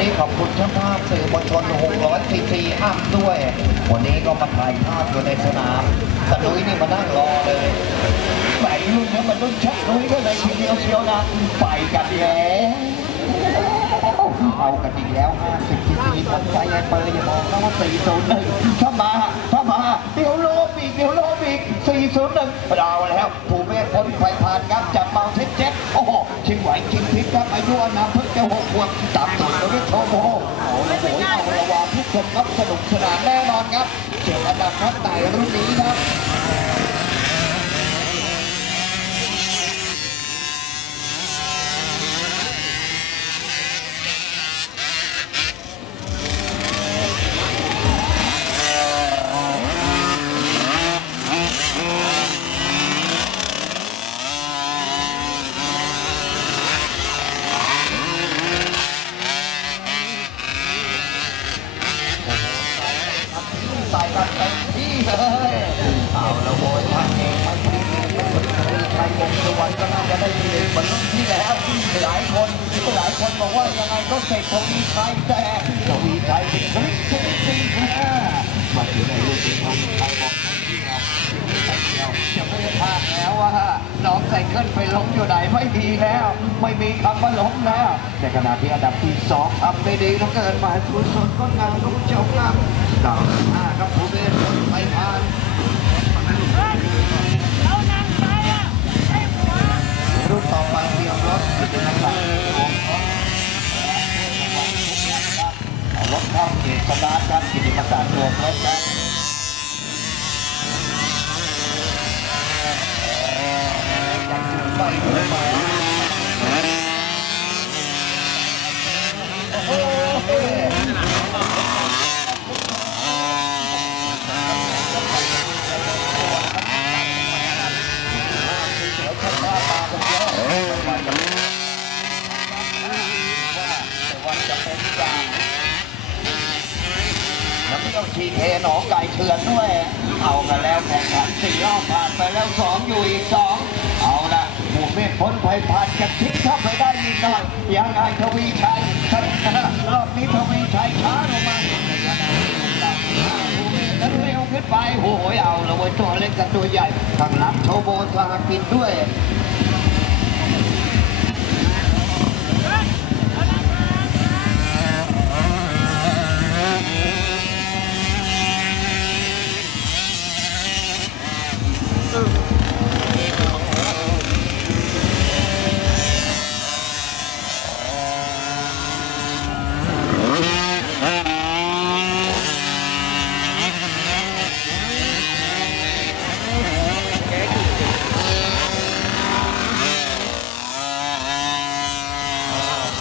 นี้ขอบคุณช่างภาพสื่อมวลชน 600ซีซีอัพด้วย วันนี้ก็มาถ่ายภาพอยู่ในสนามตะลุยนี่มานั่งรอเลยแหมรุ่นนี้มันรุ่นชักลุยก็เลยทีเดียวเชียวนะไปกันแล้วเอากันอีกแล้ว 50ซีซีคนใจไอ้เปอร์อย่าบอกนะว่า401ถ้ามาถ้ามาเดี๋ยวโลบอีกเดี๋ยวโลบอีก401เรา ชิงไหวชิงพลิกครับอายุอนามเพิ่งจะหกขวบตามตัวเราด้วยโชโมเอาละโหเอาละวาทุกคนครับสนุกสนานแน่นอนครับเจ็ดอันดับครับไต่ เลยเอาละโวยท่านเองไม่ทีเองไม่คนมีใครคงสวรรค์ก็น่าจะได้ดีเหมือนรุ่นที่แล้วหลายคนหลายคนบอกว่ายังไงก็เสกทวีชัยแต่ทวีชัยเป็นคลิปชนิดจริงค่ะมาถึงในรุ่นที่ทวีชัยบอกที่เราเดียวจะไม่ได้พลาดแล้วว่า น้องใส่เกินไปล้มอยู่ไหนไม่มีแล้ว ไม่มีคำว่าล้มแล้ว ในขณะที่อันดับที่สองทำได้ดีเหลือเกินหมายสุดสดก็งามก็เจ้าครับดาวห้าครับผู้เล่นไปผ่านรานั่งไปต่อไปเตรียมรถเป็นนักบัตรของรถเข้าเกียรติสตาร์ทครับกิติมศักดิ์รวรถครับยังอยู่ไม่ถึงมาโอ้โหเดี๋ยวข้างหน้ามากันเยอะว่าจะแต่ว่าจะเป็นอย่างแล้วไม่ ต้องชีเทหนองไก่เถื่อนด้วย เอากันแล้วแข่งขันสี่รอบผ่านไปแล้วสองอยู่อีกสองเอาละหมู่เมฆพ้นภัยผ่านจะทิ้งเข้าไปได้อีกหน่อยยังไงทวีชัยชนะรอบนี้ทวีชัยช้าลงมานั้นเร็วขึ้นไปโอ้ยเอาละเว้ยตัวเล็กกับตัวใหญ่ข้างหลังโชโบสหกินด้วย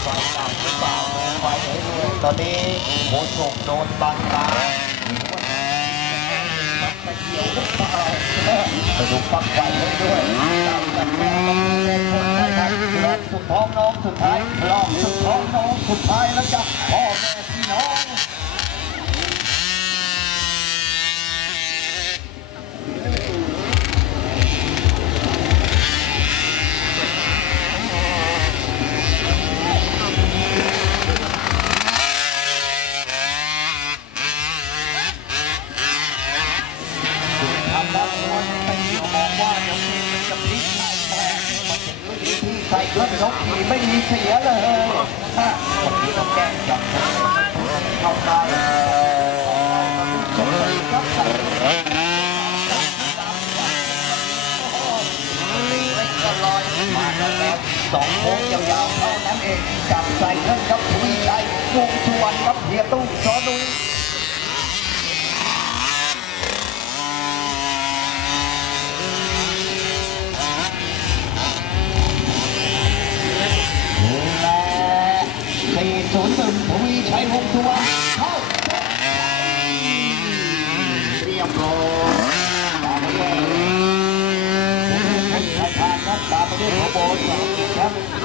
ไฟดับหรือเปล่าไฟไหนด้วย ตอนนี้โคศกโดนบังตาไปเกี่ยวหรือเปล่าไปดูปักไฟให้ด้วยตามกันแม่ต้องดูแลคนได้ครับรอบสุดท้องน้องสุดท้ายรอบสุดท้องน้องสุดท้ายแล้วจ้ะพ่อแม่พี่น้อง ใส่เครื่องนกขี่ไม่มีเสียเลยฮะคนนี้ต้องแก้จับเข้าได้สมศรีครับใส่ไม่ก็ลอยมาแล้วแล้วสองโค้งยาวๆเท่านั้นเองจับใส่เครื่องครับทวีชัยวงสุวรรณครับเฮียตุ้งซอนุย สวนหนึ่งทวีชัยวงศ์สุวเข้าเรียบร้อยตามไปด้วยคุณชายชาญครับตาไปด้วยขบวนสาบครับ